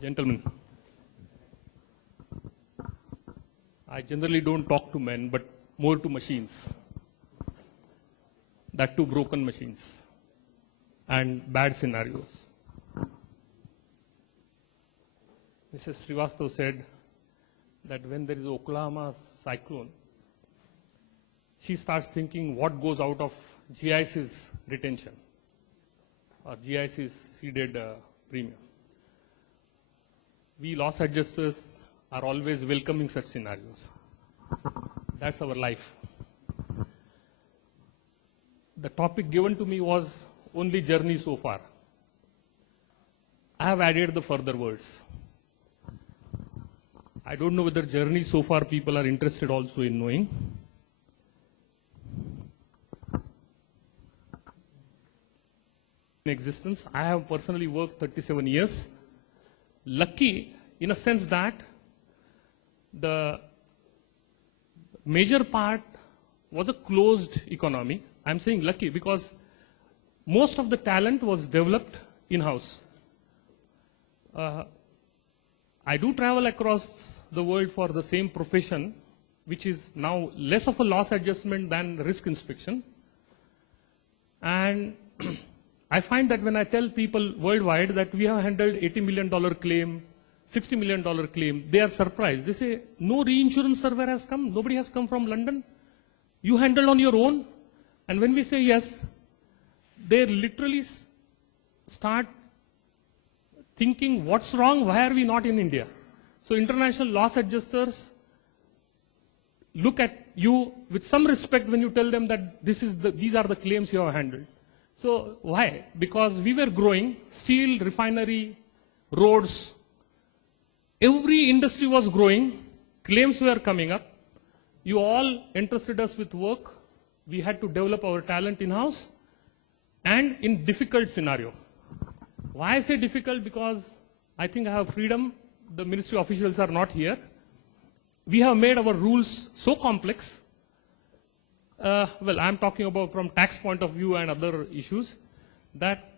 Gentlemen, I generally don't talk to men, but more to machines. That too broken machines and bad scenarios. Mrs. Srivastava said that when there is Oklahoma cyclone, she starts thinking what goes out of GIC's retention or GIC's ceded premium. We loss adjusters are always welcoming such scenarios. That's our life. The topic given to me was only journey so far. I have added the further words. I don't know whether journey so far people are interested also in knowing. In existence, I have personally worked 37 years. Lucky in a sense that the major part was a closed economy. I'm saying lucky because most of the talent was developed in-house. I do travel across the world for the same profession, which is now less of a loss adjustment than risk inspection. And I find that when I tell people worldwide that we have handled $80 million claim, $60 million claim, they are surprised. They say, no reinsurance surveyor has come, nobody has come from London. You handled on your own. And when we say yes, they literally start thinking, what's wrong? Why are we not in India? So international loss adjusters look at you with some respect when you tell them that these are the claims you have handled. So why? Because we were growing, steel, refinery, roads, every industry was growing, claims were coming up. You all entrusted us with work. We had to develop our talent in-house and in difficult scenario. Why I say difficult? Because I think I have freedom. The ministry officials are not here. We have made our rules so complex. Well, I'm talking about from tax point of view and other issues, that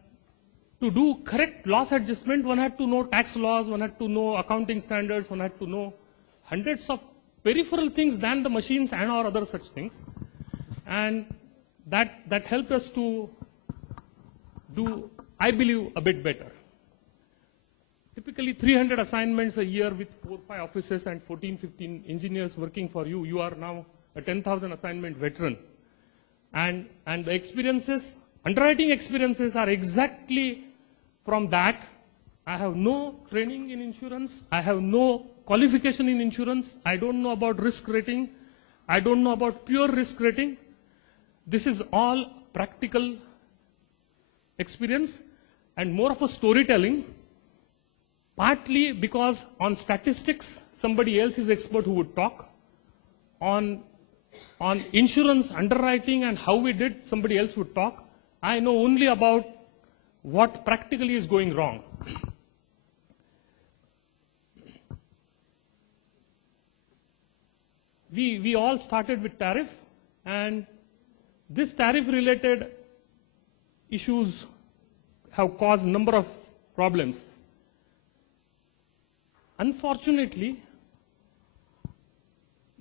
to do correct loss adjustment, one had to know tax laws, one had to know accounting standards, one had to know hundreds of peripheral things than the machines and or other such things. And that helped us to do, I believe, a bit better. Typically 300 assignments a year with 4-5 offices and 14-15 engineers working for you. You are now a 10,000 assignment veteran. And the experiences, underwriting experiences are exactly from that. I have no training in insurance. I have no qualification in insurance. I don't know about risk rating. I don't know about pure risk rating. This is all practical experience and more of a storytelling, partly because on statistics, somebody else is expert who would talk. On insurance, underwriting and how we did, somebody else would talk. I know only about what practically is going wrong. We all started with tariff, and this tariff-related issues have caused a number of problems. Unfortunately,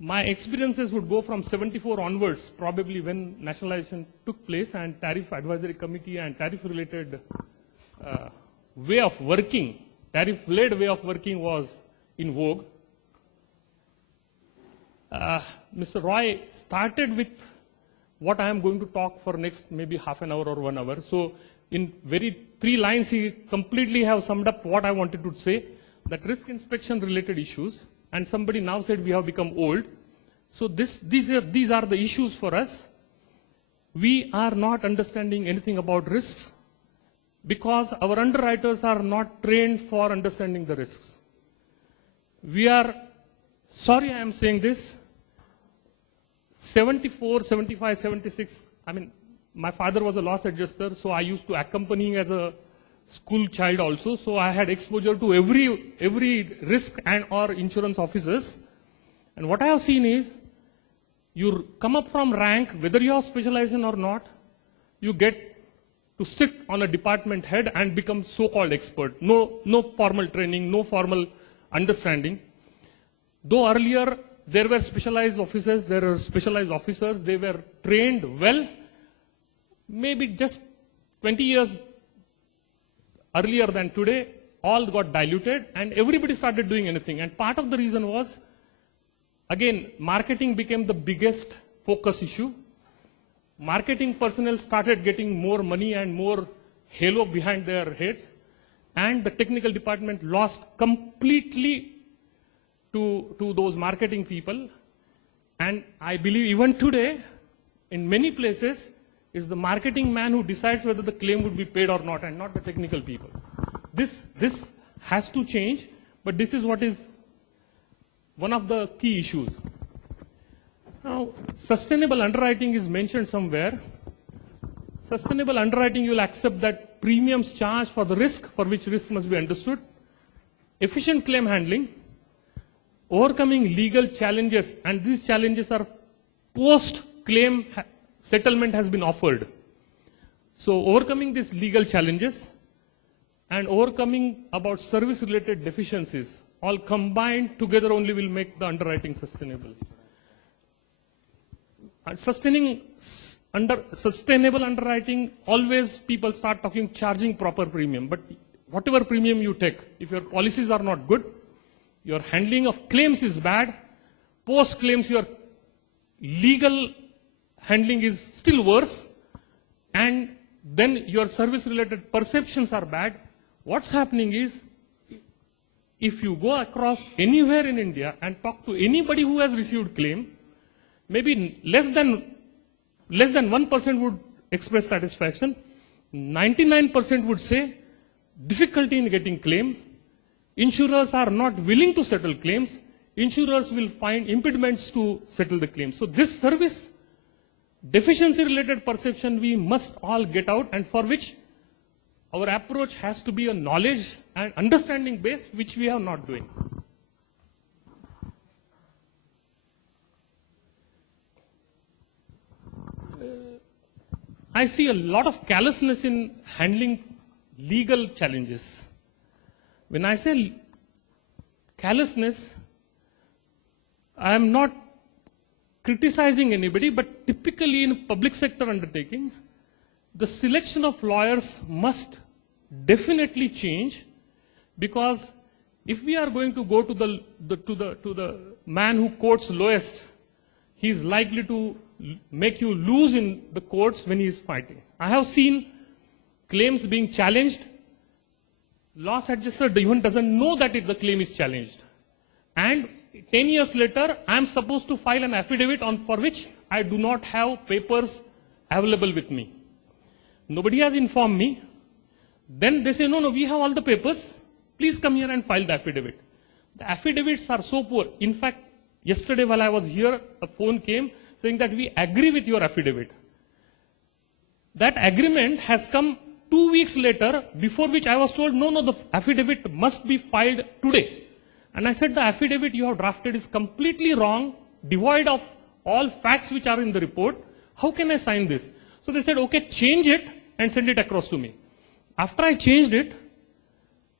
my experiences would go from 74 onwards, probably when nationalization took place and tariff advisory committee and tariff-related way of working, tariff-led way of working was in vogue. Mr. Roy started with what I am going to talk for next maybe half an hour or 1 hour. So in very 3 lines, he completely have summed up what I wanted to say, that risk inspection related issues. And somebody now said we have become old. So these are the issues for us. We are not understanding anything about risks because our underwriters are not trained for understanding the risks. We are, sorry I am saying this, 74, 75, 76, I mean, my father was a loss adjuster, so I used to accompany as a school child also, so I had exposure to every risk and or insurance officers. And what I have seen is, you come up from rank, whether you have specialization or not, you get to sit on a department head and become so-called expert. No formal training, no formal understanding. Though earlier there were specialized officers, there were specialized officers, they were trained well. Maybe just 20 years earlier than today, all got diluted and everybody started doing anything. And part of the reason was, again, marketing became the biggest focus issue. Marketing personnel started getting more money and more halo behind their heads, and the technical department lost completely to those marketing people. And I believe even today, in many places, it's the marketing man who decides whether the claim would be paid or not, and not the technical people. This has to change, but this is what is one of the key issues. Now, sustainable underwriting is mentioned somewhere. Sustainable underwriting, you will accept that premiums charged for the risk, for which risk must be understood, efficient claim handling, overcoming legal challenges, and these challenges are post-claim settlement has been offered. So overcoming these legal challenges and overcoming about service-related deficiencies, all combined together only will make the underwriting sustainable. And sustainable underwriting, always people start talking charging proper premium. But whatever premium you take, if your policies are not good, your handling of claims is bad, post-claims your legal handling is still worse, and then your service-related perceptions are bad. What's happening is, if you go across anywhere in India and talk to anybody who has received claim, maybe less than 1% would express satisfaction, 99% would say difficulty in getting claim, insurers are not willing to settle claims, insurers will find impediments to settle the claims. So this service deficiency related perception we must all get out, and for which our approach has to be a knowledge and understanding base, which we are not doing. I see a lot of callousness in handling legal challenges. When I say callousness, I am not criticizing anybody, but typically in public sector undertaking, the selection of lawyers must definitely change, because if we are going to go to the man who quotes lowest, he is likely to make you lose in the courts when he is fighting. I have seen claims being challenged. Loss adjuster even doesn't know that the claim is challenged. And 10 years later, I am supposed to file an affidavit for which I do not have papers available with me. Nobody has informed me. Then they say, no, we have all the papers. Please come here and file the affidavit. The affidavits are so poor. In fact, yesterday while I was here, a phone came saying that we agree with your affidavit. That agreement has come 2 weeks later, before which I was told, no, the affidavit must be filed today. And I said, the affidavit you have drafted is completely wrong, devoid of all facts which are in the report. How can I sign this? So they said, okay, change it and send it across to me. After I changed it,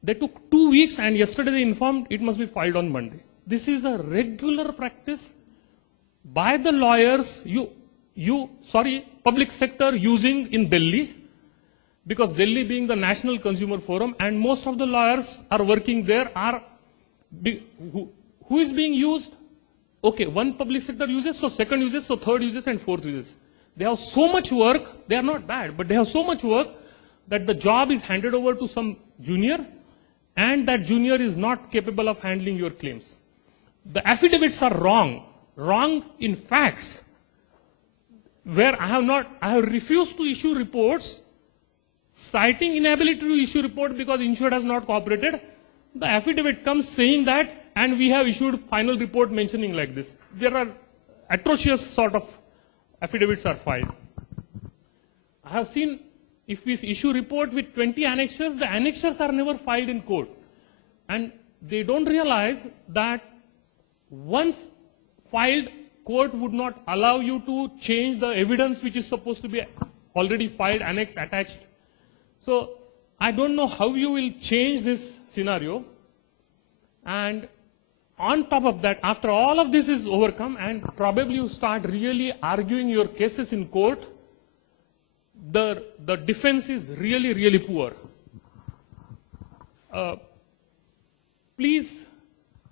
they took 2 weeks, and yesterday they informed it must be filed on Monday. This is a regular practice by the lawyers, public sector using in Delhi, because Delhi being the National Consumer Forum, and most of the lawyers are working there are, who is being used? Okay, one public sector uses, so second uses, so third uses, and fourth uses. They have so much work, they are not bad, but they have so much work that the job is handed over to some junior, and that junior is not capable of handling your claims. The affidavits are wrong in facts, where I have refused to issue reports citing inability to issue report because insured has not cooperated. The affidavit comes saying that, and we have issued final report mentioning like this. There are atrocious sort of affidavits are filed. I have seen, if we issue report with 20 annexures, the annexures are never filed in court. And they don't realize that once filed, court would not allow you to change the evidence which is supposed to be already filed, annexed, attached. So I don't know how you will change this scenario. And on top of that, after all of this is overcome and probably you start really arguing your cases in court, the defense is really, really poor. Please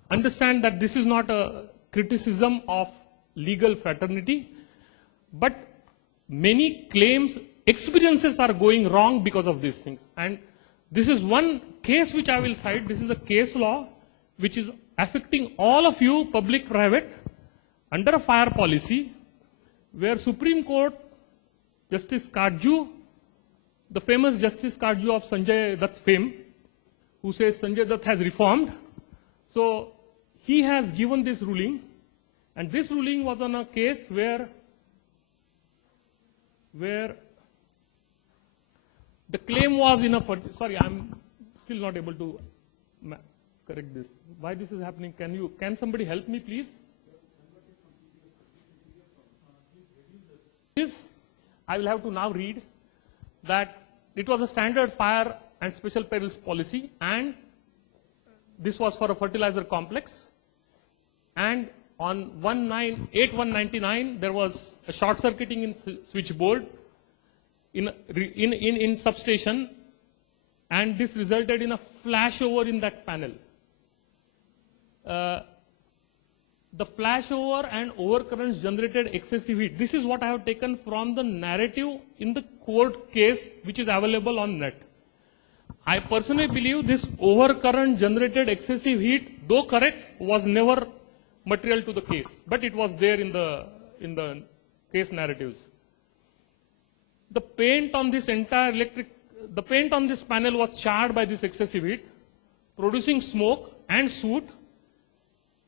understand that this is not a criticism of legal fraternity, but many claims, experiences are going wrong because of these things. And this is one case which I will cite. This is a case law which is affecting all of you, public, private, under a fire policy, where Supreme Court, Justice Karju, the famous Justice Karju of Sanjay Dutt fame, who says Sanjay Dutt has reformed. So he has given this ruling, and this ruling was on a case where the claim was in a, sorry, I'm still not able to correct this. Why this is happening? Can somebody help me, please? This, I will have to now read that it was a standard fire and special perils policy, and this was for a fertilizer complex. And on 8/1/99, there was a short circuiting in switchboard in substation, and this resulted in a flashover in that panel. The flashover and overcurrents generated excessive heat. This is what I have taken from the narrative in the court case, which is available on net. I personally believe this overcurrent generated excessive heat, though correct, was never material to the case, but it was there in the case narratives. The paint on this panel was charred by this excessive heat, producing smoke and soot.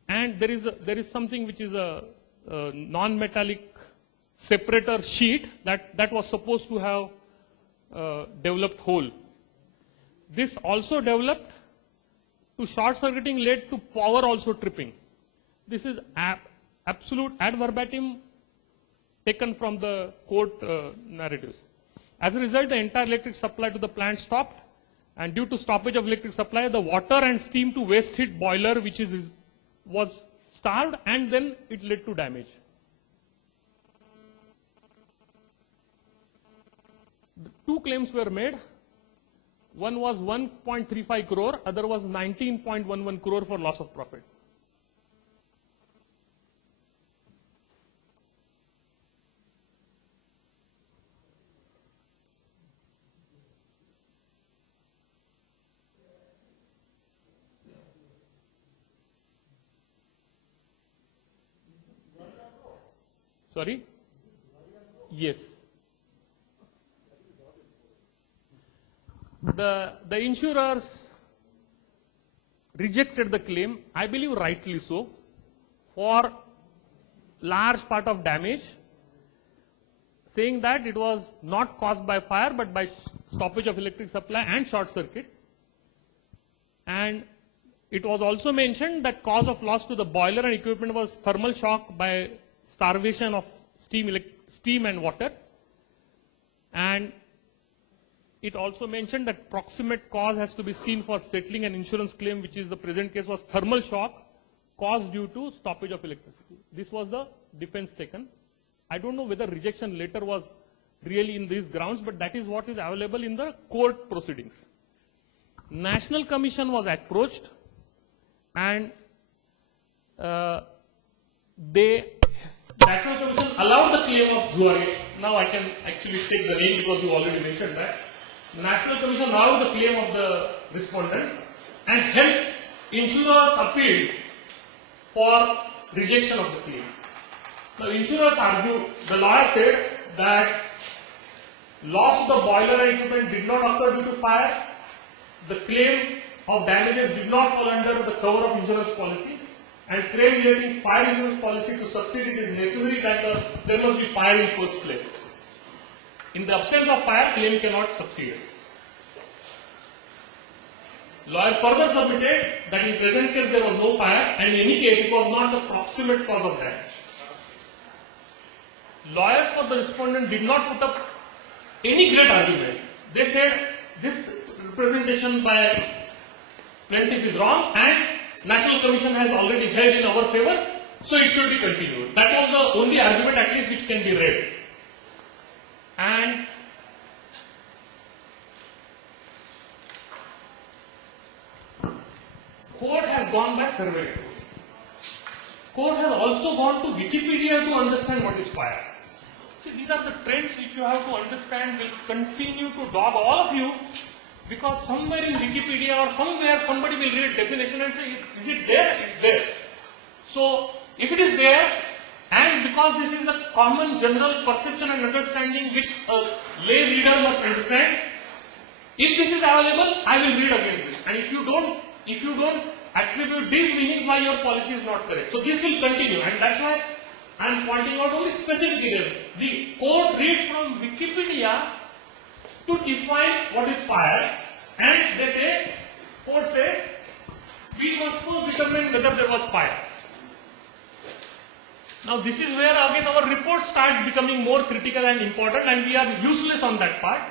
And there is something which is a non-metallic separator sheet that was supposed to have developed hole. This also developed to short circuiting, led to power also tripping. This is absolute ad verbatim taken from the court narratives. As a result, the entire electric supply to the plant stopped, and due to stoppage of electric supply, the water and steam to waste heat boiler, which was starved, and then it led to damage. The two claims were made. One was 1.35 crore, other was 19.11 crore for loss of profit. Sorry? Yes. The insurers rejected the claim, I believe rightly so, for large part of damage, saying that it was not caused by fire but by stoppage of electric supply and short circuit. And it was also mentioned that cause of loss to the boiler and equipment was thermal shock by starvation of steam and water. And it also mentioned that proximate cause has to be seen for settling an insurance claim, which is the present case was thermal shock caused due to stoppage of electricity. This was the defense taken. I don't know whether rejection later was really in these grounds, but that is what is available in the court proceedings. National Commission was approached, and National Commission allowed the claim of Zuarez. Now I can actually take the name because you already mentioned that. National Commission allowed the claim of the respondent, and hence insurers appealed for rejection of the claim. The insurers argued, the lawyer said that loss of the boiler and equipment did not occur due to fire. The claim of damages did not fall under the cover of insurance policy, and claim relating fire insurance policy to succeed, it is necessary that there must be fire in first place. In the absence of fire, claim cannot succeed. Lawyer further submitted that in present case there was no fire, and in any case it was not the proximate cause of damage. Lawyers for the respondent did not put up any great argument. They said this representation by plaintiff is wrong and National Commission has already held in our favor, so it should be continued. That was the only argument at least which can be read. And court has gone by survey. Court has also gone to Wikipedia to understand what is fire. See, these are the trends which you have to understand will continue to dog all of you, because somewhere in Wikipedia or somewhere somebody will read definition and say, is it there? It's there. So, if it is there, and because this is a common general perception and understanding which a lay reader must understand, if this is available, I will read against this. And if you don't attribute these meanings, why your policy is not correct. So this will continue, and that's why I am pointing out only specific details. The court reads from Wikipedia to define what is fire, and they say, court says, we must first determine whether there was fire. Now this is where again our reports start becoming more critical and important, and we are useless on that part.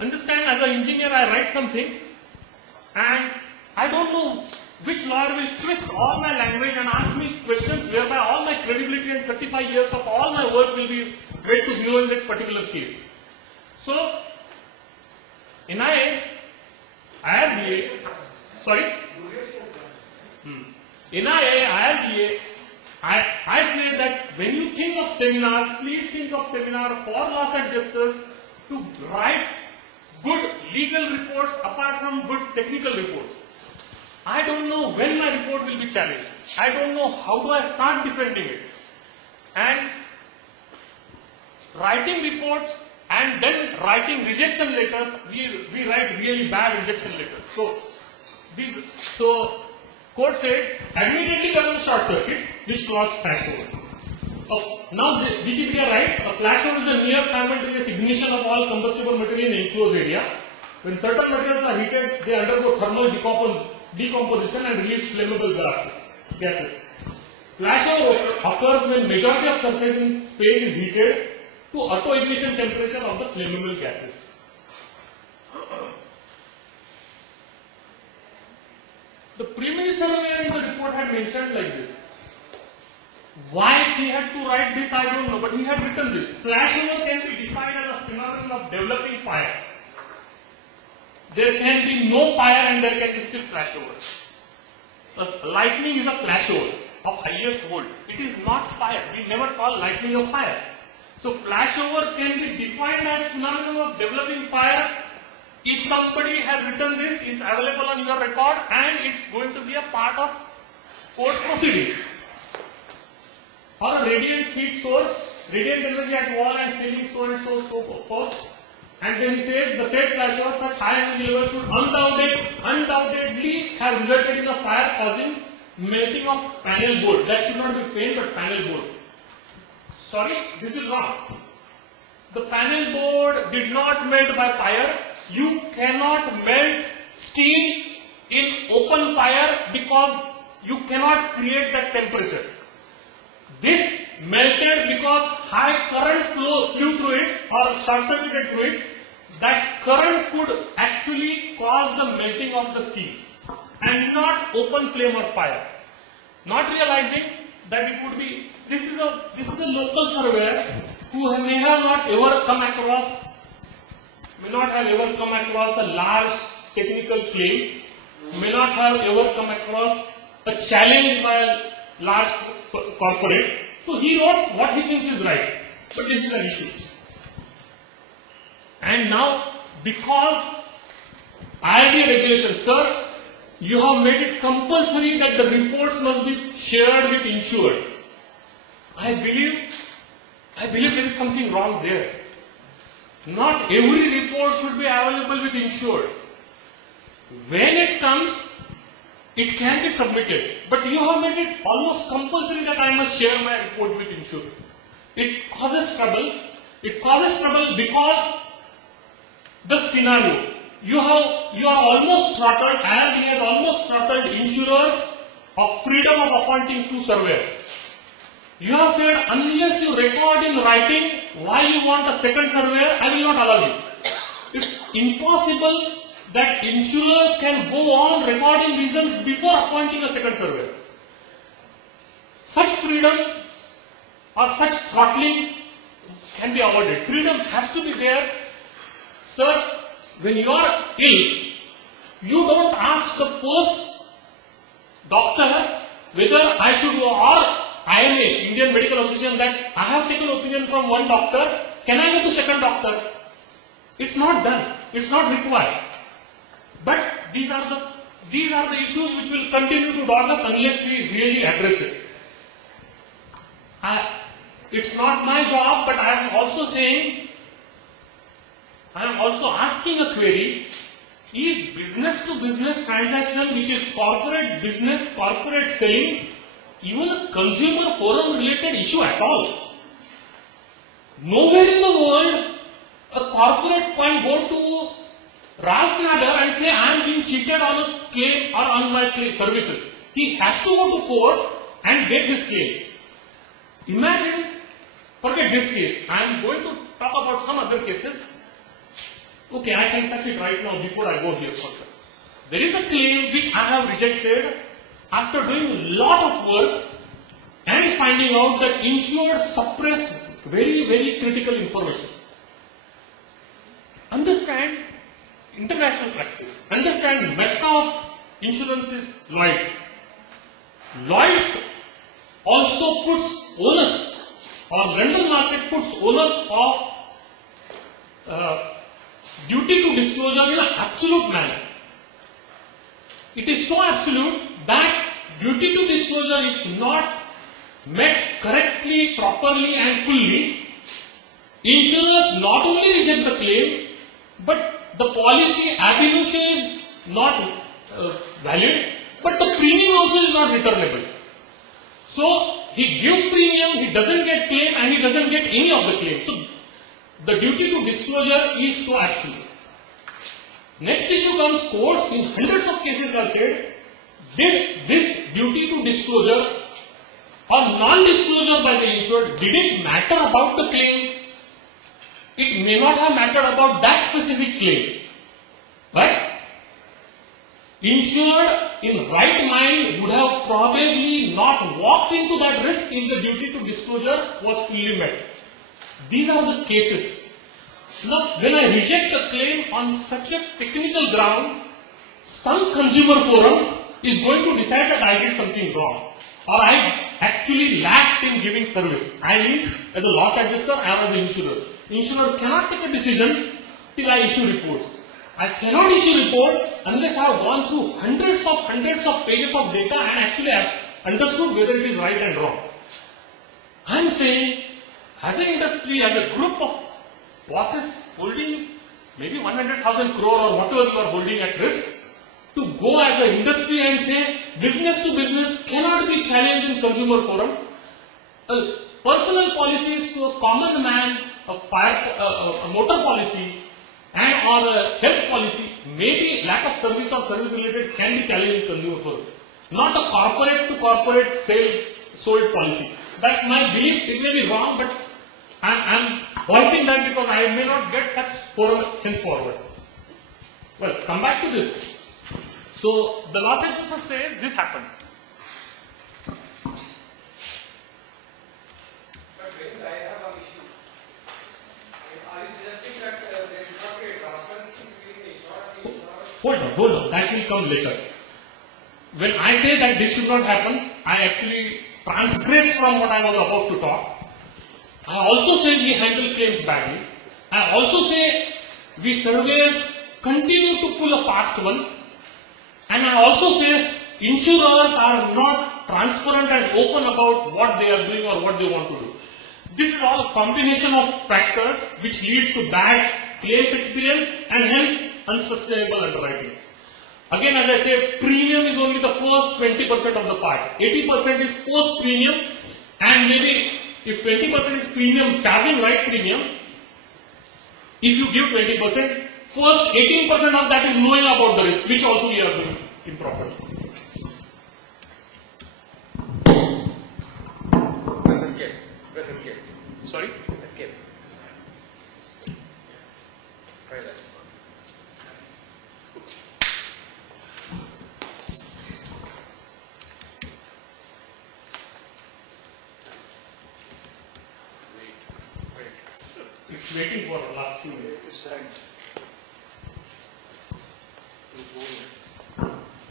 Understand, as an engineer I write something, and I don't know which lawyer will twist all my language and ask me questions whereby all my credibility and 35 years of all my work will be read to zero in that particular case. So, NIA, IRDA, I say that when you think of seminars, please think of seminar for laws and justice to write good legal reports apart from good technical reports. I don't know when my report will be challenged. I don't know how do I start defending it. And writing reports and then writing rejection letters, we write really bad rejection letters. So court said, immediately there was a short circuit, which caused flashover. Now the Wikipedia writes, a flashover is the near simultaneous ignition of all combustible material in enclosed area. When certain materials are heated, they undergo thermal decomposition and release flammable gases. Flashover occurs when majority of surface space is heated to auto-ignition temperature of the flammable gases. The preliminary surveyor in the report had mentioned like this. Why he had to write this, I don't know, but he had written this. Flashover can be defined as a phenomenon of developing fire. There can be no fire and there can be still flashovers. Lightning is a flashover of highest volt. It is not fire. We never call lightning a fire. So flashover can be defined as phenomenon of developing fire. If somebody has written this, it's available on your record and it's going to be a part of court proceedings. Or a radiant heat source, radiant energy at wall and ceiling, so and so forth. And then he says the said flashover such high energy levels should undoubtedly have resulted in a fire causing melting of panel board. That should not be paint but panel board. Sorry, this is wrong. The panel board did not melt by fire. You cannot melt steel in open fire because you cannot create that temperature. This melted because high current flew through it or short-circuited through it. That current could actually cause the melting of the steel and not open flame or fire. Not realizing that it would be, this is a local surveyor who may not have ever come across a large technical claim, may not have ever come across a challenge by a large corporate. So he wrote what he thinks is right. But this is an issue. And now, because IRDA regulation, sir, you have made it compulsory that the reports must be shared with insured. I believe there is something wrong there. Not every report should be available with insured. When it comes, it can be submitted, but you have made it almost compulsory that I must share my report with insured. It causes trouble. It causes trouble because the scenario, you are almost throttled, IRDA has almost throttled insurers of freedom of appointing two surveyors. You have said, unless you record in writing why you want a second surveyor, I will not allow you. If impossible that insurers can go on recording reasons before appointing a second surveyor. Such freedom or such throttling can be avoided. Freedom has to be there. Sir, when you are ill, you don't ask the first doctor whether I should go, or IMA, Indian Medical Association, that I have taken opinion from one doctor, can I go to second doctor? It's not done. It's not required. But these are the issues which will continue to dog us unless we really address it. It's not my job, but I am also saying, I am also asking a query, is business to business transaction, which is corporate business, corporate selling, even a consumer forum related issue at all? Nowhere in the world a corporate can go to Ralph Nader and say, I am being cheated on a claim or on my services. He has to go to court and get his claim. Imagine, forget this case, I am going to talk about some other cases. Okay, I can touch it right now before I go here further. There is a claim which I have rejected after doing a lot of work and finding out that insured suppressed very, very critical information. Understand international practice. Understand mecca of insurance is Lloyd's. Lloyd's also puts onus, or London market puts onus of duty to disclosure in an absolute manner. It is so absolute that duty to disclosure is not met correctly, properly and fully. Insurers not only reject the claim, but the policy ab initio is not valid, but the premium also is not returnable. So he gives premium, he doesn't get claim, and he doesn't get any of the claims. So the duty to disclosure is so absolute. Next issue comes, courts in hundreds of cases are said, did this duty to disclosure or non-disclosure by the insured, did it matter about the claim? It may not have mattered about that specific claim, but insured in right mind would have probably not walked into that risk if the duty to disclosure was fully met. These are the cases. Now, when I reject a claim on such a technical ground, some consumer forum is going to decide that I did something wrong, or I actually lacked in giving service. I mean, as a loss adjuster or as an insurer. Insurer cannot take a decision till I issue reports. I cannot issue report unless I have gone through hundreds of pages of data and actually have understood whether it is right and wrong. I am saying, as an industry, as a group of bosses holding maybe 100,000 crore or whatever you are holding at risk, to go as an industry and say business to business cannot be challenged in consumer forum. Personal policies to a common man, a motor policy and or a health policy, maybe lack of service or service related can be challenged in consumer forum. Not a corporate to corporate sold policy. That's my belief. It may be wrong, but I'm voicing that because I may not get such forum henceforward. Well, come back to this. So the loss adjuster says this happened. But I have one issue. Are you suggesting that there is not a transparency between the insurer and the Hold on. That will come later. When I say that this should not happen, I actually transgress from what I was about to talk. I also say we handle claims badly. I also say we surveyors continue to pull a fast one. And I also say insurers are not transparent and open about what they are doing or what they want to do. This is all a combination of factors which leads to bad claims experience and hence unsustainable underwriting. Again, as I say, premium is only the first 20% of the part. 80% is post premium, and maybe if 20% is premium, charging right premium, if you give 20%, first 18% of that is knowing about the risk, which also we are doing improperly. Sorry? waiting for the last few minutes.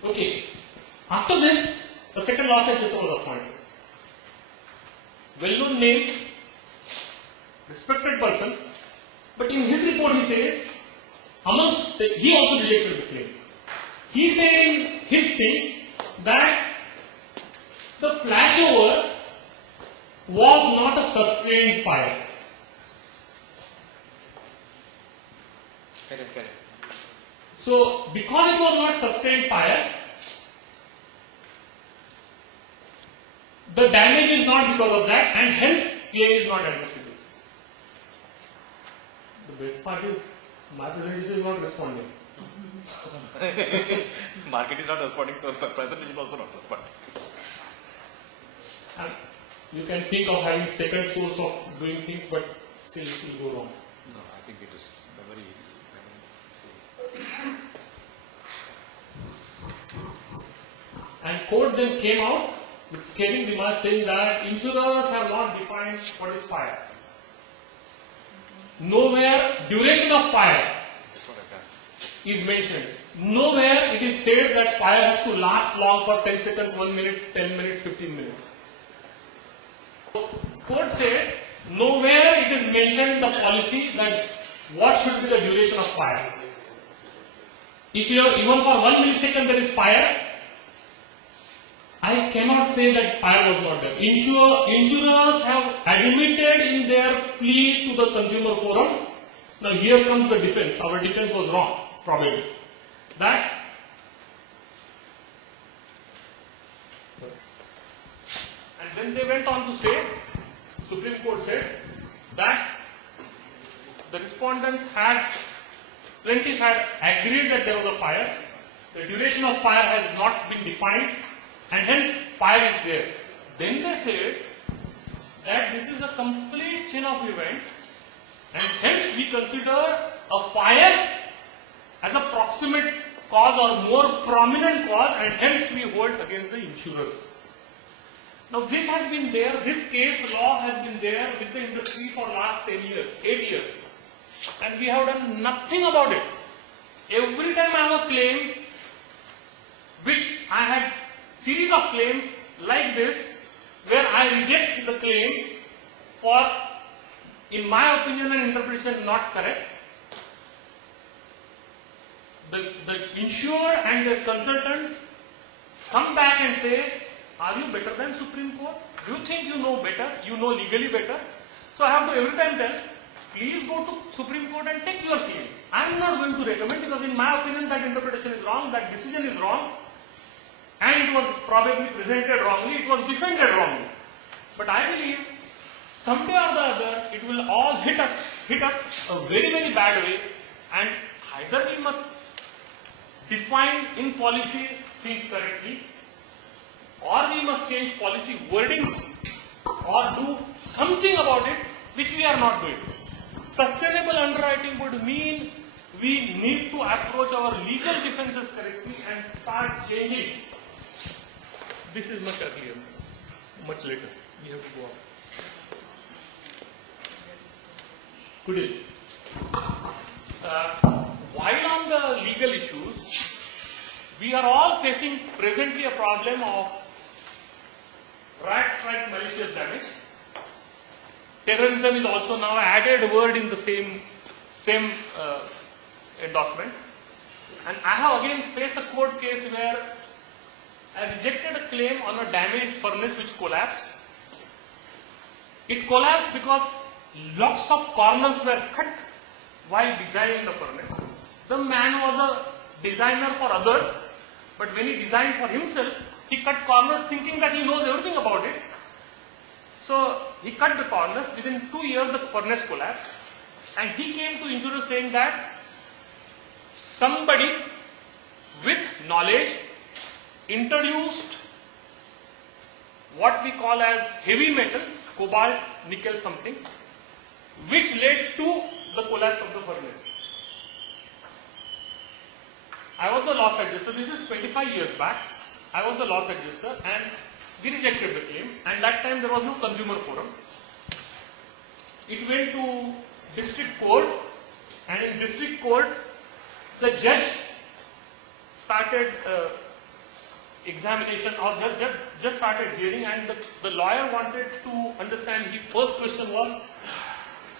Okay. After this, the second law said this was appointed. Well-known name, respected person, but in his report he says, he also rejected the claim. He said in his thing that the flashover was not a sustained fire. Correct. So, because it was not sustained fire, the damage is not because of that, and hence claim is not admissible. The best part is, my presentation is not responding. Market is not responding, so presentation is also not responding. And you can think of having second source of doing things, but still it will go wrong. No, I think it is very. And court then came out with scathing remarks saying that insurers have not defined what is fire. Nowhere duration of fire That's what I can. is mentioned. Nowhere it is said that fire has to last long for 10 seconds, 1 minute, 10 minutes, 15 minutes. Court said nowhere it is mentioned the policy that what should be the duration of fire. If you are even for 1 millisecond there is fire, I cannot say that fire was not there. Insurers have admitted in their plea to the consumer forum. Now here comes the defense. Our defense was wrong, probably. That and then they went on to say, Supreme Court said that the respondent plaintiff had agreed that there was a fire. The duration of fire has not been defined, and hence fire is there. Then they said that this is a complete chain of events, and hence we consider a fire as a proximate cause or more prominent cause, and hence we hold against the insurers. Now this has been there, this case law has been there with the industry for last 10 years, 8 years, and we have done nothing about it. Every time I have a claim, which I had series of claims like this, where I reject the claim for, in my opinion and interpretation, not correct. The insurer and the consultants come back and say, are you better than Supreme Court? Do you think you know better? You know legally better? So I have to every time tell, please go to Supreme Court and take your claim. I am not going to recommend, because in my opinion that interpretation is wrong, that decision is wrong, and it was probably presented wrongly, it was defended wrongly. But I believe someday or the other it will all hit us a very, very bad way, and either we must define in policy things correctly, or we must change policy wordings, or do something about it, which we are not doing. Sustainable underwriting would mean we need to approach our legal defenses correctly and start changing. This is much earlier, much later. We have to go on. Good day. While on the legal issues, we are all facing presently a problem of rat strike malicious damage. Terrorism is also now added word in the same endorsement. And I have again faced a court case where I rejected a claim on a damaged furnace which collapsed. It collapsed because lots of corners were cut while designing the furnace. The man was a designer for others, but when he designed for himself, he cut corners thinking that he knows everything about it. So he cut the corners. Within 2 years, the furnace collapsed, and he came to insurers saying that somebody with knowledge introduced what we call as heavy metal, cobalt, nickel something, which led to the collapse of the furnace. I was the loss adjuster. This is 25 years back. I was the loss adjuster, and we rejected the claim, and that time there was no consumer forum. It went to district court, and in district court, the judge started examination or just started hearing, and the lawyer wanted to understand. The first question was,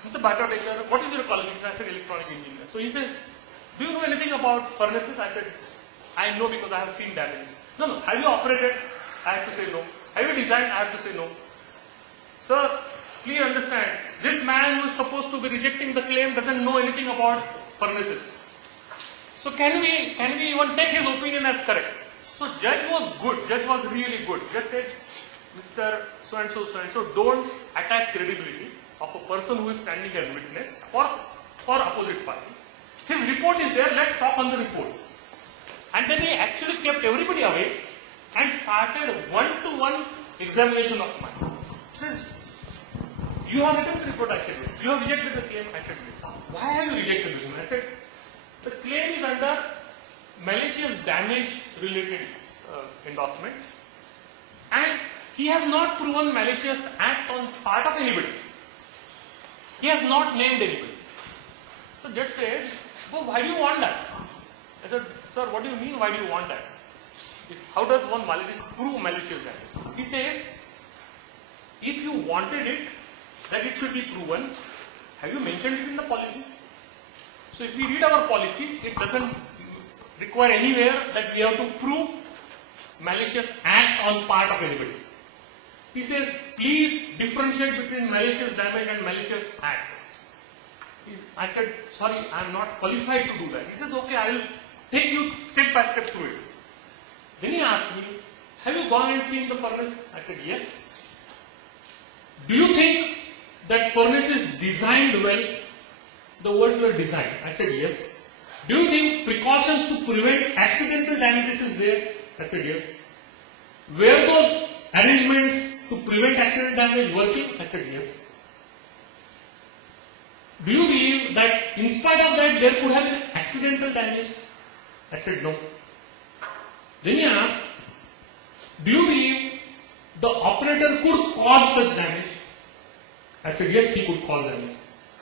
Mr. Bhattacharya, what is your qualification? I said electronic engineer. So he says, do you know anything about furnaces? I said, I know because I have seen damage. No. Have you operated? I have to say no. Have you designed? I have to say no. Sir, please understand, this man who is supposed to be rejecting the claim doesn't know anything about furnaces. So can we even take his opinion as correct? So judge was good. Judge was really good. Just said, Mr. So and so, don't attack credibility of a person who is standing as witness for opposite party. His report is there. Let's talk on the report. And then he actually kept everybody away and started one-to-one examination of mine. You have written the report, I said yes. You have rejected the claim, I said yes. Why have you rejected the claim? I said, the claim is under malicious damage related endorsement, and he has not proven malicious act on part of anybody. He has not named anybody. So judge says, well, why do you want that? I said, sir, what do you mean, why do you want that? How does one prove malicious damage? He says, if you wanted it, that it should be proven, have you mentioned it in the policy? So if we read our policy, it doesn't require anywhere that we have to prove malicious act on part of anybody. He says, please differentiate between malicious damage and malicious act. I said, sorry, I am not qualified to do that. He says, okay, I will take you step by step through it. Then he asked me, have you gone and seen the furnace? I said, yes. Do you think that furnace is designed well? The words were designed. I said, yes. Do you think precautions to prevent accidental damages is there? I said, yes. Were those arrangements to prevent accidental damage working? I said, yes. Do you believe that in spite of that there could have been accidental damage? I said, no. Then he asked, do you believe the operator could cause such damage? I said, yes, he could cause damage.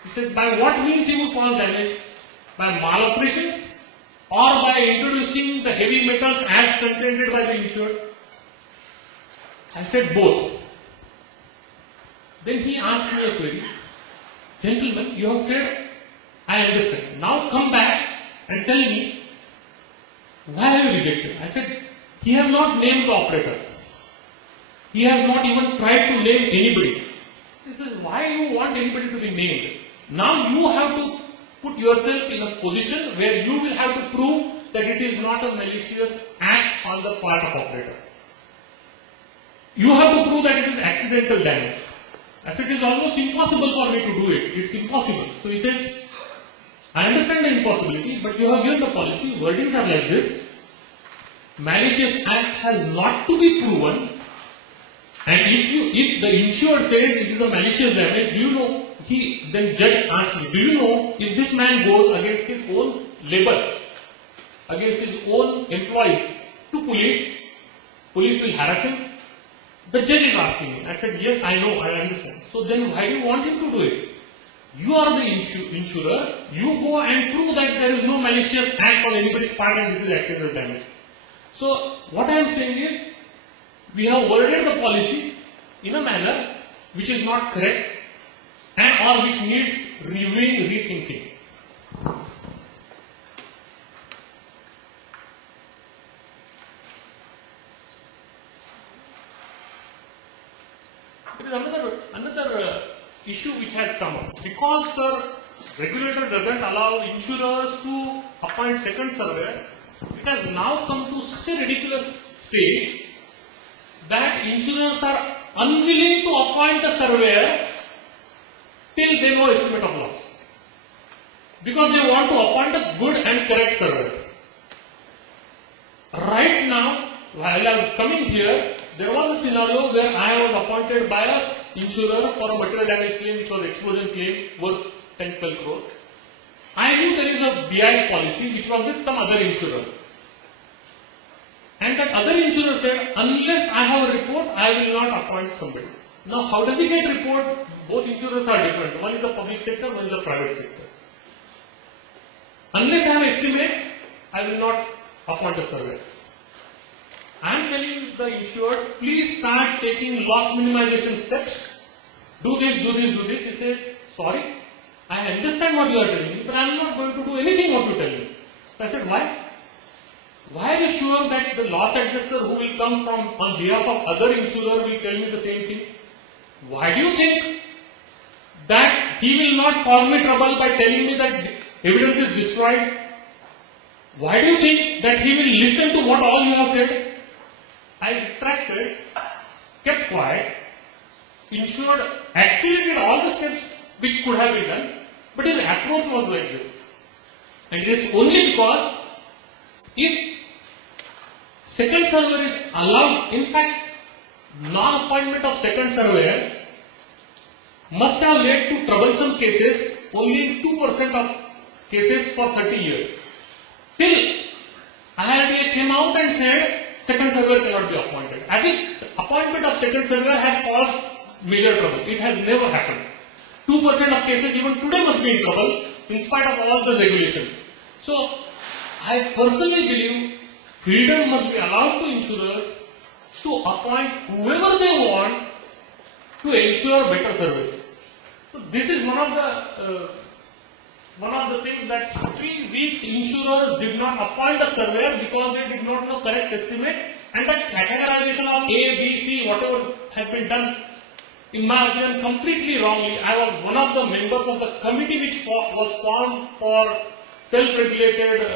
He says, by what means he would cause damage? By maloperations or by introducing the heavy metals as contended by the insured? I said, both. Then he asked me a query. Gentlemen, you have said, I understand. Now come back and tell me, why have you rejected? I said, he has not named the operator. He has not even tried to name anybody. He says, why you want anybody to be named? Now you have to put yourself in a position where you will have to prove that it is not a malicious act on the part of operator. You have to prove that it is accidental damage. I said, it is almost impossible for me to do it. It's impossible. So he says, I understand the impossibility, but you have given the policy, wordings are like this. Malicious act has not to be proven, and if the insured says it is a malicious damage, do you know, then judge asked me, do you know if this man goes against his own labor, against his own employees to police will harass him? The judge is asking me. I said, yes, I know, I understand. So then why do you want him to do it? You are the insurer, you go and prove that there is no malicious act on anybody's part and this is accidental damage. So what I am saying is, we have worded the policy in a manner which is not correct and or which needs reviewing, rethinking. There is another issue which has come up. Because the regulator doesn't allow insurers to appoint second surveyor, it has now come to such a ridiculous stage that insurers are unwilling to appoint a surveyor till they know estimate of loss. Because they want to appoint a good and correct surveyor. Right now, while I was coming here, there was a scenario where I was appointed by a insurer for a material damage claim, which was explosion claim worth 10-12 crore. I knew there is a BI policy which was with some other insurer. And that other insurer said, unless I have a report, I will not appoint somebody. Now, how does he get report? Both insurers are different. One is the public sector, one is the private sector. Unless I have estimate, I will not appoint a surveyor. I am telling the insured, please start taking loss minimization steps. Do this, do this, do this. He says, sorry, I understand what you are telling me, but I am not going to do anything what you tell me. So I said, why? Why are you sure that the loss adjuster who will come from on behalf of other insurer will tell me the same thing? Why do you think that he will not cause me trouble by telling me that evidence is destroyed? Why do you think that he will listen to what all you have said? I retracted, kept quiet, insured, actually did all the steps which could have been done, but his approach was like this. And it is only because if second surveyor is allowed, in fact, non-appointment of second surveyor must have led to troublesome cases only in 2% of cases for 30 years. Till IRDA came out and said second surveyor cannot be appointed. As if appointment of second surveyor has caused major trouble. It has never happened. 2% of cases even today must be in trouble in spite of all the regulations. So, I personally believe freedom must be allowed to insurers to appoint whoever they want to ensure better service. So this is one of the things that 3 weeks insurers did not appoint a surveyor because they did not know correct estimate, and that categorization of A, B, C, whatever has been done, in my opinion, completely wrongly. I was one of the members of the committee which was formed for self-regulated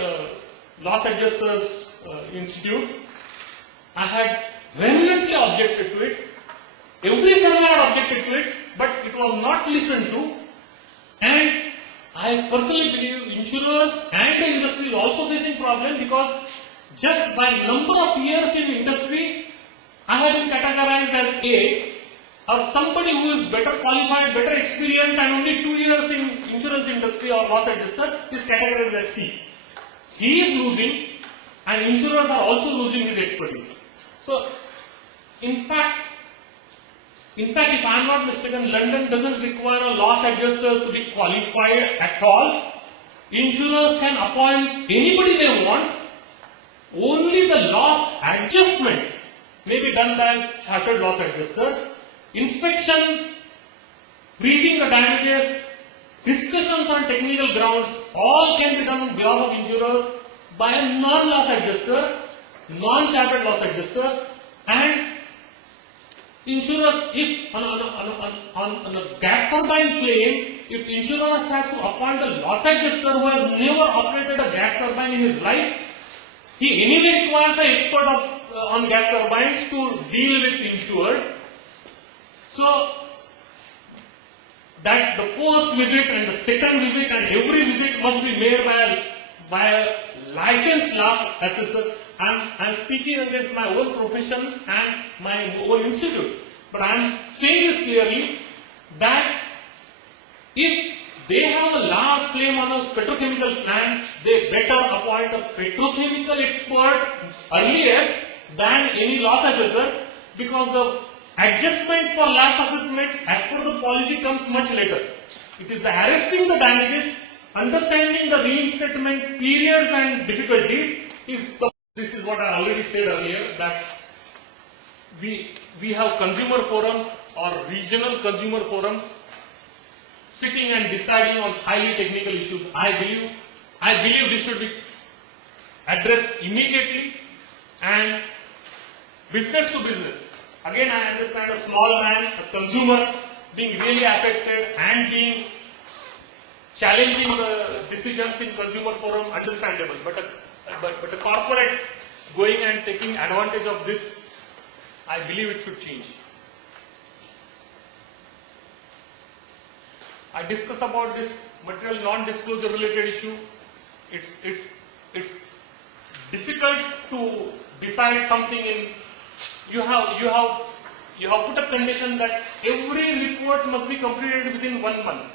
loss adjusters institute. I had vehemently objected to it. Every surveyor had objected to it, but it was not listened to. And I personally believe insurers and the industry is also facing problem because just by number of years in industry, I have been categorized as A, or somebody who is better qualified, better experienced, and only 2 years in insurance industry or loss adjuster is categorized as C. He is losing, and insurers are also losing his expertise. So, in fact, if I am not mistaken, London doesn't require a loss adjuster to be qualified at all. Insurers can appoint anybody they want. Only the loss adjustment may be done by a chartered loss adjuster. Inspection, freezing the damages, discussions on technical grounds, all can be done on behalf of insurers by a non-loss adjuster, non-chartered loss adjuster, and insurers, if on a gas turbine claim, if insurers has to appoint a loss adjuster who has never operated a gas turbine in his life, he anyway requires an expert on gas turbines to deal with insured. So, that the first visit and the second visit and every visit must be made by a licensed loss assessor. I am speaking against my own profession and my own institute. But I am saying this clearly that if they have a large claim on a petrochemical plant, they better appoint a petrochemical expert earliest than any loss assessor, because the adjustment for loss assessment as per the policy comes much later. It is the arresting the damages, understanding the reinstatement periods and difficulties is the. This is what I already said earlier, that we have consumer forums or regional consumer forums sitting and deciding on highly technical issues. I believe this should be addressed immediately, and business to business. Again, I understand a small man, a consumer, being really affected and being challenging the decisions in consumer forum, understandable. But a corporate going and taking advantage of this, I believe it should change. I discussed about this material non-disclosure related issue. It's difficult to decide something in. You have put a condition that every report must be completed within 1 month.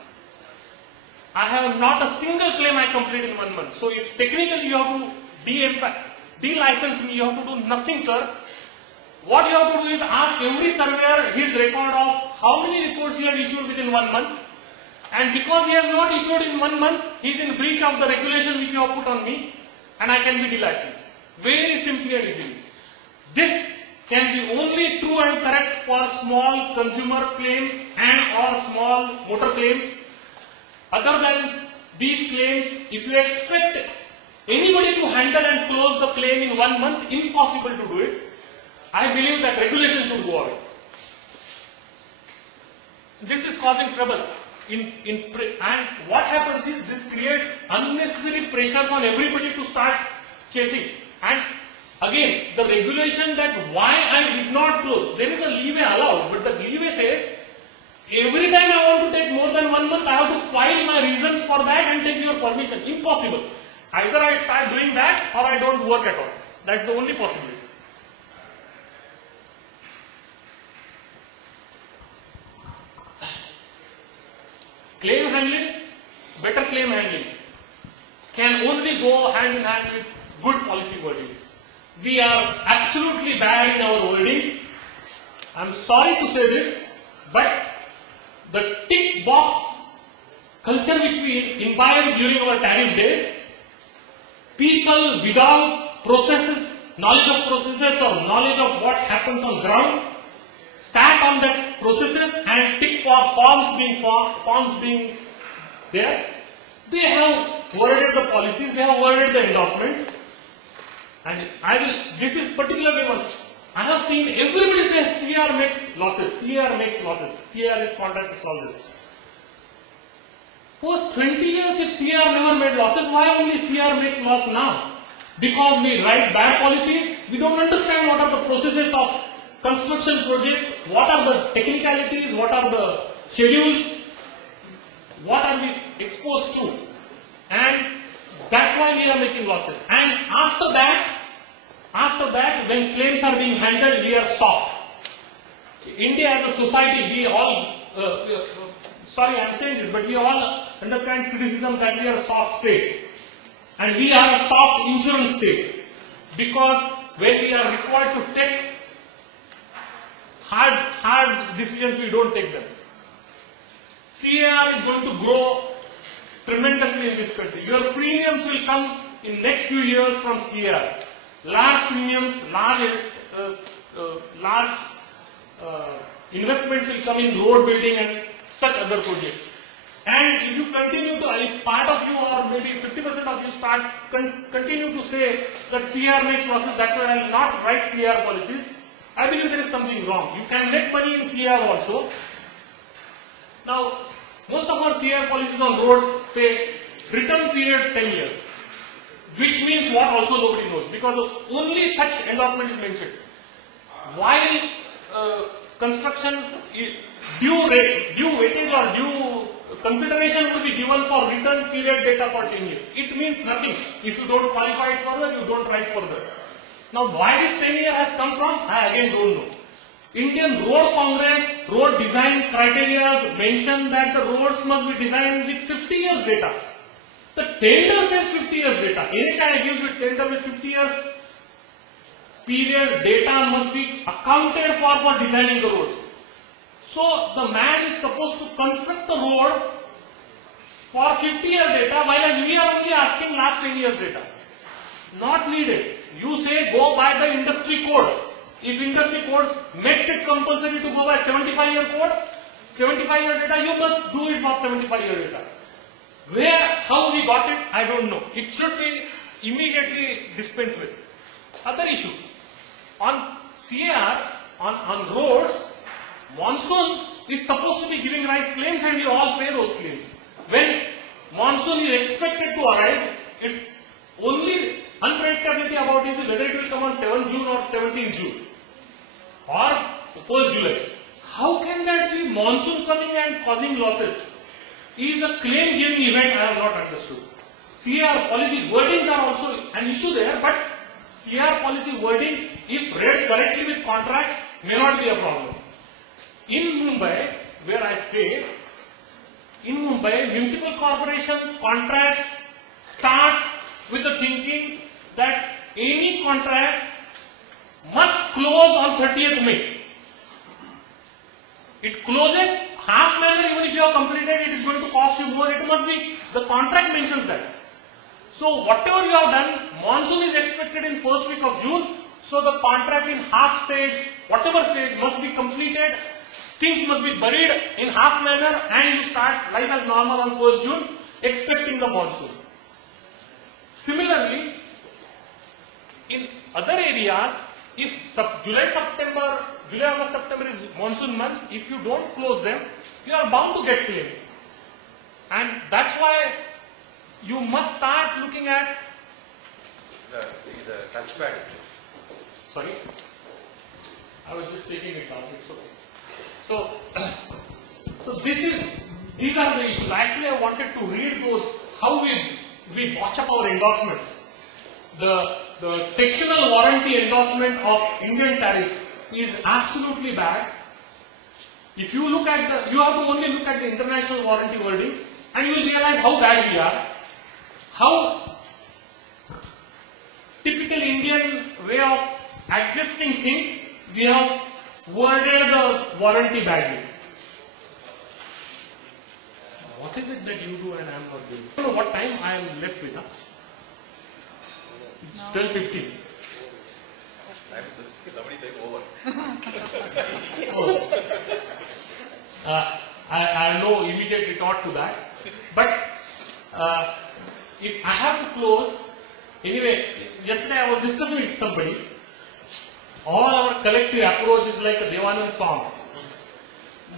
I have not a single claim I complete in 1 month. So if technically you have to de-license me, you have to do nothing, sir. What you have to do is ask every surveyor his record of how many reports he had issued within 1 month. And because he has not issued in 1 month, he is in breach of the regulation which you have put on me, and I can be delicensed. Very simply and easily. This can be only true and correct for small consumer claims and or small motor claims. Other than these claims, if you expect anybody to handle and close the claim in 1 month, impossible to do it. I believe that regulation should go away. This is causing trouble. And what happens is this creates unnecessary pressure on everybody to start chasing. And again, the regulation that why I did not close, there is a leeway allowed, but the leeway says every time I want to take more than 1 month, I have to file my reasons for that and take your permission. Impossible. Either I start doing that or I don't work at all. That's the only possibility. Claim handling, better claim handling can only go hand in hand with good policy wordings. We are absolutely bad in our wordings. I am sorry to say this, but the tick box culture which we imbibed during our tariff days, people without processes, knowledge of processes or knowledge of what happens on ground, sat on that processes and tick for forms being there. They have worded the policies, they have worded the endorsements, and this is particularly one. I have seen everybody say CR makes losses, CR makes losses, CR is contract to solve this. Post 20 years, if CR never made losses, why only CR makes loss now? Because we write bad policies, we don't understand what are the processes of construction projects, what are the technicalities, what are the schedules, what are we exposed to, and that's why we are making losses. And after that, when claims are being handled, we are soft. India as a society, we all, sorry I am saying this, but we all understand criticism that we are a soft state. And we are a soft insurance state. Because when we are required to take hard decisions, we don't take them. CAR is going to grow tremendously in this country. Your premiums will come in next few years from CAR. Large premiums, large investments will come in road building and such other projects. And if you continue to, if part of you or maybe 50% of you continue to say that CR makes losses, that's why I will not write CR policies, I believe there is something wrong. You can make money in CR also. Now, most of our CR policies on roads say return period 10 years, which means what also nobody knows, because only such endorsement is mentioned. While construction due weightage or due consideration will be given for return period data for 10 years. It means nothing. If you don't qualify it further, you don't write further. Now, why this 10 year has come from, I again don't know. Indian Road Congress, road design criteria mention that the roads must be designed with 50 years data. The tender says 50 years data. Anytime gives with tender with 50 years period data must be accounted for designing the roads. So the man is supposed to construct the road for 50-year data, while we are only asking last 10 years data. Not needed. You say go by the industry code. If industry codes makes it compulsory to go by 75-year code, 75-year data, you must do it for 75-year data. How we got it, I don't know. It should be immediately dispensed with. Other issue. On CAR, on roads, monsoon is supposed to be giving rise claims and you all pay those claims. When monsoon is expected to arrive, its only unpredictability about it is whether it will come on 7 June or 17 June or 1st July. How can that be monsoon coming and causing losses? Is a claim giving event, I have not understood. CR policy wordings are also an issue there, but CR policy wordings, if read correctly with contracts, may not be a problem. In Mumbai, where I stay, in Mumbai, municipal corporation contracts start with the thinking that any contract must close on 30th May. It closes half manner, even if you have completed, it is going to cost you more. It must be, the contract mentions that. So whatever you have done, monsoon is expected in first week of June. So the contract in half stage, whatever stage must be completed. Things must be buried in half manner and you start life as normal on 1st June, expecting the monsoon. Similarly, in other areas, if July, August, September is monsoon months, if you don't close them, you are bound to get claims. And that's why you must start looking at The touchpad. Sorry? I was just taking it out, it's okay. So these are the issues. Actually, I wanted to read those, how we watch up our endorsements. The sectional warranty endorsement of Indian tariff is absolutely bad. If you look at you have to only look at the international warranty wordings and you will realize how bad we are. How typical Indian way of adjusting things, we have worded the warranty badly. What is it that you do and I am not doing? I don't know what time I am left with. Huh? It's 12:50. Somebody say over. I have no immediate retort to that. But if I have to close, anyway, yesterday I was discussing with somebody. All our collective approach is like a Devanand song.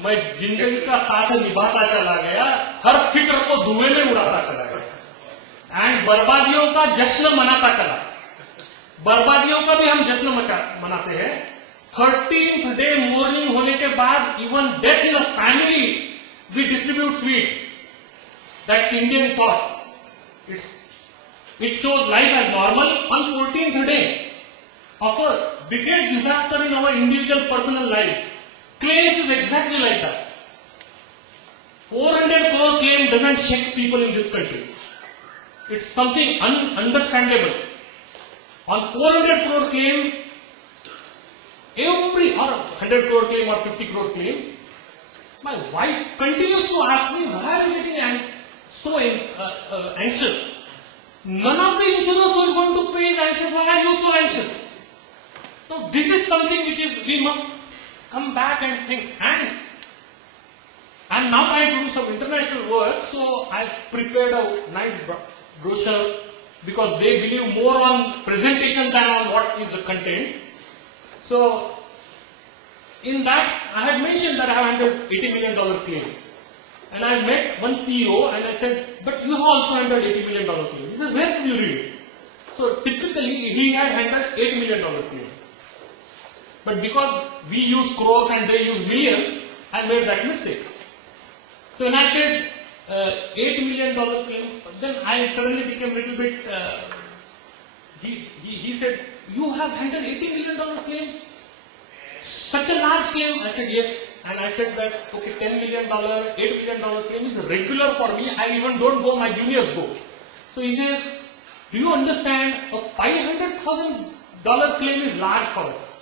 मैं जिंदगी का साथ निभाता चला गया, हर फिक्र को धुएं में उड़ाता चला गया, एंड बर्बादियों का जश्न मनाता चला. बर्बादियों का भी हम जश्न मनाते हैं. 13th डे मॉर्निंग होने के बाद even death in a family we distribute sweets. That's Indian cost. It shows life as normal. On 14th day of a biggest disaster in our individual personal life, claims is exactly like that. 400 crore claim doesn't shake people in this country. It's something ununderstandable. On 400 crore claim, or 100 crore claim or 50 crore claim, my wife continues to ask me, why are you getting so anxious? None of the insurance who is going to pay is anxious. Why are you so anxious? So this is something which is, we must come back and think. And I'm now trying to do some international work, so I've prepared a nice brochure because they believe more on presentation than on what is the content. So in that, I had mentioned that I have handled $80 million claim. And I met one CEO and I said, but you have also handled $80 million claim. He says, where did you read it? So typically he had handled $8 million claim. But because we use crores and they use millions, I made that mistake. So when I said $8 million claim, then I suddenly became a little bit, he said, you have handled $80 million claim? Such a large claim? I said, yes. And I said that, okay, $10 million, $8 million claim is regular for me. I even don't go, my juniors go. So he says, do you understand, a $500,000 claim is large for us.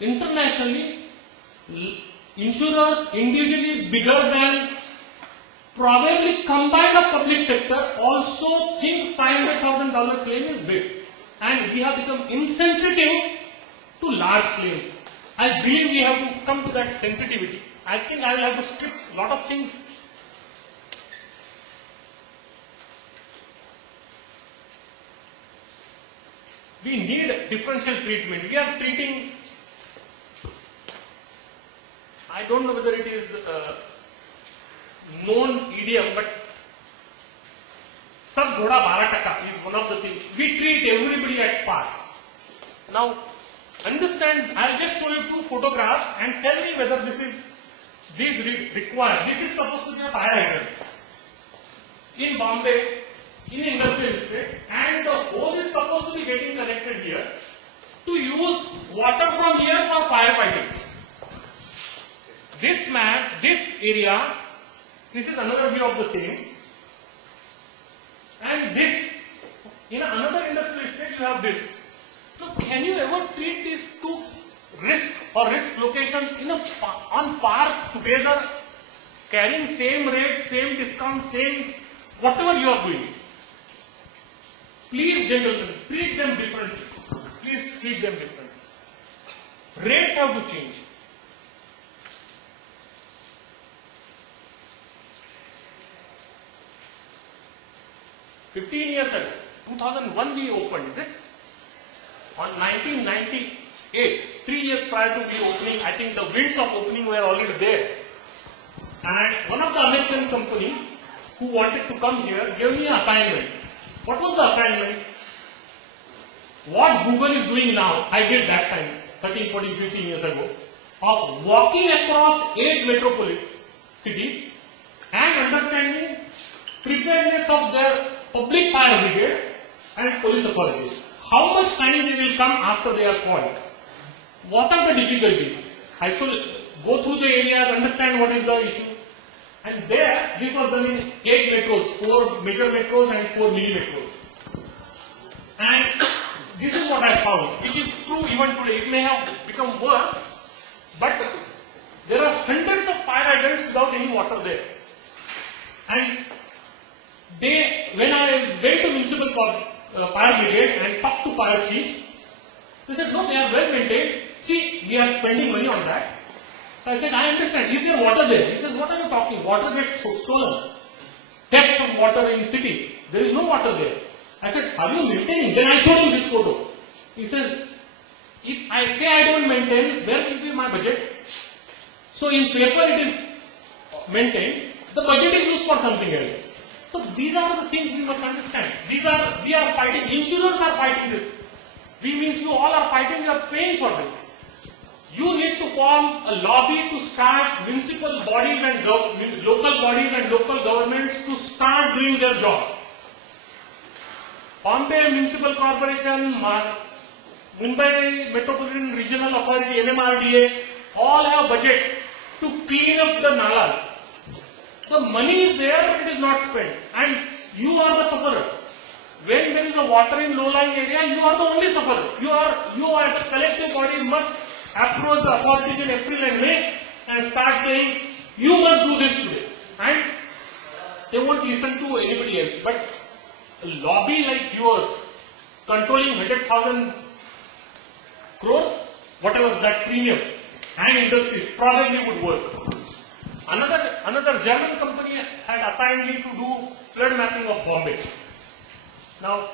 Internationally, insurers individually bigger than probably combined of public sector also think $500,000 claim is big. And we have become insensitive to large claims. I believe we have to come to that sensitivity. I think I will have to skip a lot of things. We need differential treatment. We are treating, I don't know whether it is known idiom, but Sab Ghoda 12% is one of the things. We treat everybody at par. Now, understand, I'll just show you two photographs and tell me whether these require. This is supposed to be a fire hydrant in Bombay, in industrial estate, and the hole is supposed to be getting connected here to use water from here for firefighting. This map, this area, this is another view of the same, and this, in another industrial estate you have this. So can you ever treat these two risk or risk locations on par together, carrying same rate, same discount, same whatever you are doing? Please, gentlemen, treat them differently. Please treat them differently. Rates have to change. "15 years ago, 2001 we opened, is it? On 1998, 3 years prior to the opening, I think the winds of opening were already there. And one of the American company who wanted to come here gave me an assignment. What was the assignment? What Google is doing now, I did that time, 13, 14, 15 years ago, of walking across 8 metropolis cities and understanding preparedness of their public fire brigade and police authorities. How much time they will come after they are called? What are the difficulties? I should go through the areas, understand what is the issue. And there, this was done in 8 metros, 4 major metros and 4 mini metros. And this is what I found, which is true even today. It may have become worse, but there are hundreds of fire hydrants without any water there. And when I went to municipal fire brigade and talked to fire chiefs, they said, no, they are well maintained. See, we are spending money on that. So I said, I understand. Is there water there? He said, what are you talking? Water gets stolen. Theft of water in cities. There is no water there. I said, are you maintaining? Then I showed him this photo. He says, if I say I don't maintain, where will be my budget? So in paper it is maintained. The budget is used for something else. So these are the things we must understand. We are fighting. Insurers are fighting this. We means you all are fighting. You are paying for this. You need to form a lobby to start municipal bodies and local bodies and local governments to start doing their jobs. Bombay Municipal Corporation, Mumbai Metropolitan Regional Authority, MMRDA, all have budgets to clean up the nalas. The money is there, but it is not spent. And you are the sufferer. When there is a water in low-lying area, you are the only sufferer. You as a collective body must approach the authorities in April and May and start saying, you must do this today. And they won't listen to anybody else. But a lobby like yours, controlling 100,000 crores, whatever that premium, and industries probably would work. Another German company had assigned me to do flood mapping of Bombay. Now,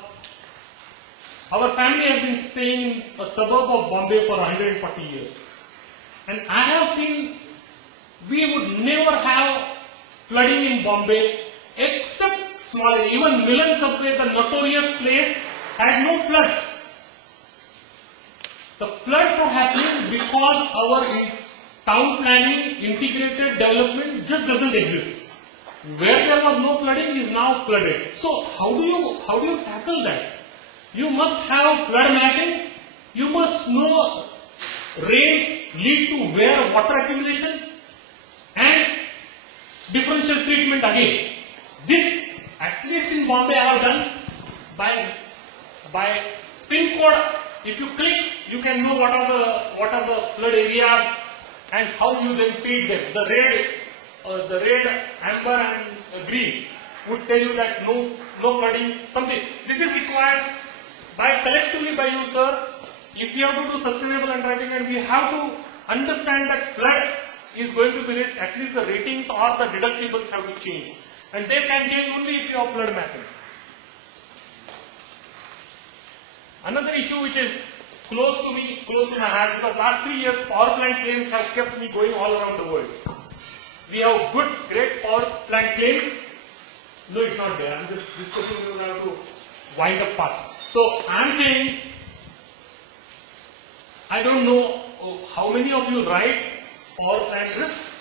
our family has been staying in a suburb of Bombay for 140 years. And I have seen we would never have flooding in Bombay except small, even Milan subway, the notorious place, had no floods. The floods are happening because our town planning, integrated development just doesn't exist. Where there was no flooding is now flooded. So how do you tackle that? You must have flood mapping. You must know rains lead to where water accumulation and differential treatment again. This, at least in Bombay, I have done by pin code. If you click, you can know what are the flood areas and how you then treat them. The red, amber, and green would tell you that no flooding. Something. This is required collectively by you, sir. If we have to do sustainable underwriting, and we have to understand that flood is going to be risk, at least the ratings or the deductibles have to change. And they can change only if you have flood mapping. Another issue which is close to my heart, because last 3 years power plant claims have kept me going all around the world. We have great power plant claims. No, it's not there. I'm just discussing, we will have to wind up fast. So I'm saying, I don't know how many of you write power plant risk,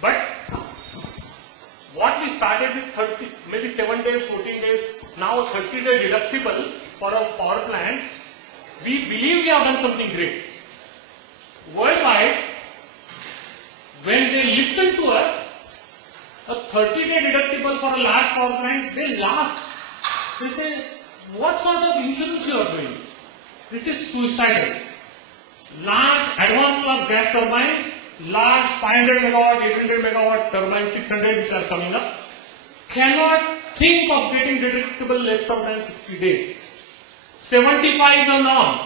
but what we started with 30, maybe 7 days, 14 days, now 30-day deductible for a power plant, we believe we have done something great. Worldwide, when they listen to us, a 30-day deductible for a large power plant, they laugh. They say, what sort of insurance you are doing? This is suicidal. Large advanced class gas turbines, large 500 megawatt, 800 megawatt turbines, 600 which are coming up, cannot think of getting detectable lesser than 60 days. 75 is a norm.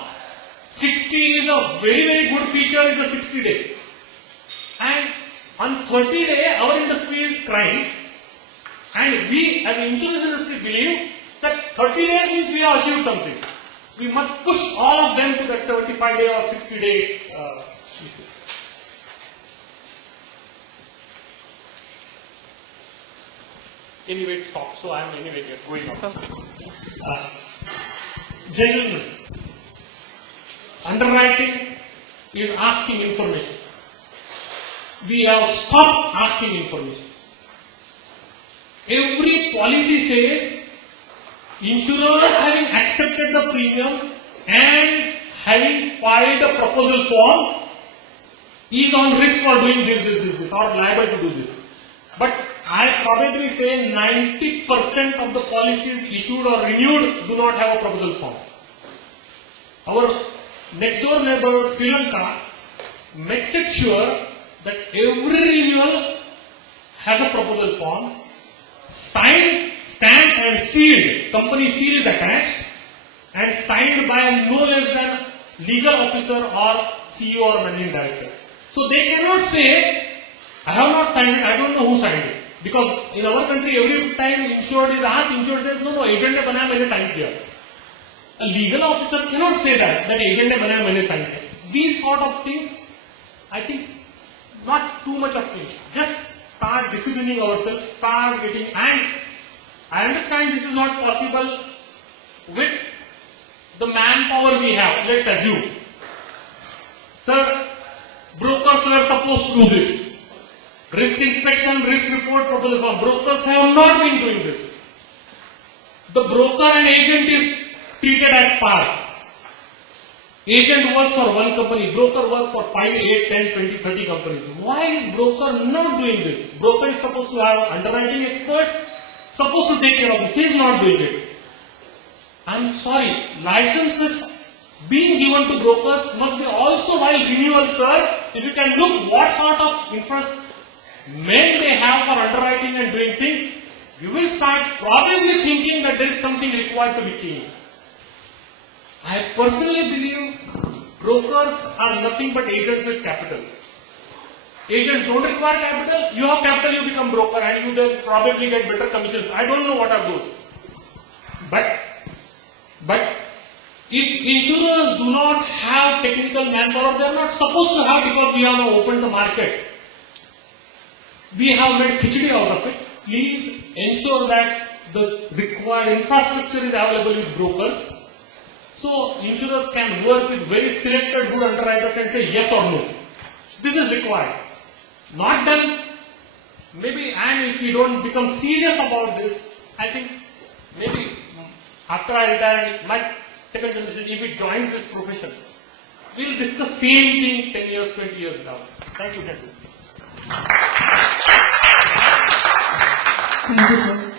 60 is a very, very good feature, is a 60 day. And on 30 day, our industry is crying. And we, as the insurance industry, believe that 30 days means we have achieved something. We must push all of them to that 75 day or 60 day issue. Anyway, it stopped, so I am anyway going on. Gentlemen, underwriting is asking information. We have stopped asking information. Every policy says insurers having accepted the premium and having filed a proposal form is on risk for doing this, or liable to do this. But I probably say 90% of the policies issued or renewed do not have a proposal form. Our next door neighbor Sri Lanka makes it sure that every renewal has a proposal form, signed, stamped and sealed, company seal is attached, and signed by no less than legal officer or CEO or managing director. So they cannot say, I have not signed it, I don't know who signed it. Because in our country, every time insured is asked, insured says, no, agent ne banaya, maine signed kiya. A legal officer cannot say that agent ne banaya, maine signed kiya. These sort of things, I think, not too much of things. Just start disciplining ourselves, start getting, and I understand this is not possible with the manpower we have. Let's assume. Sir, brokers were supposed to do this. Risk inspection, risk report, proposal form. Brokers have not been doing this. The broker and agent is treated at par. Agent works for one company, broker works for 5, 8, 10, 20, 30 companies. Why is broker not doing this? Broker is supposed to have underwriting experts, supposed to take care of this. He is not doing it. I am sorry, licenses being given to brokers must be also while renewal, sir. If you can look what sort of infrastructure men they have for underwriting and doing things, you will start probably thinking that there is something required to be changed. I personally believe brokers are nothing but agents with capital. Agents don't require capital. You have capital, you become broker, and you then probably get better commissions. I don't know what are those. But if insurers do not have technical manpower, they are not supposed to have, because we have now opened the market. We have made khichdi out of it. Please ensure that the required infrastructure is available with brokers. So insurers can work with very selected good underwriters and say yes or no. This is required. Not done. Maybe, and if we don't become serious about this, I think maybe after I retire, my second generation, if it joins this profession, we will discuss same thing 10 years, 20 years down. Thank you, gentlemen. Thank you, sir.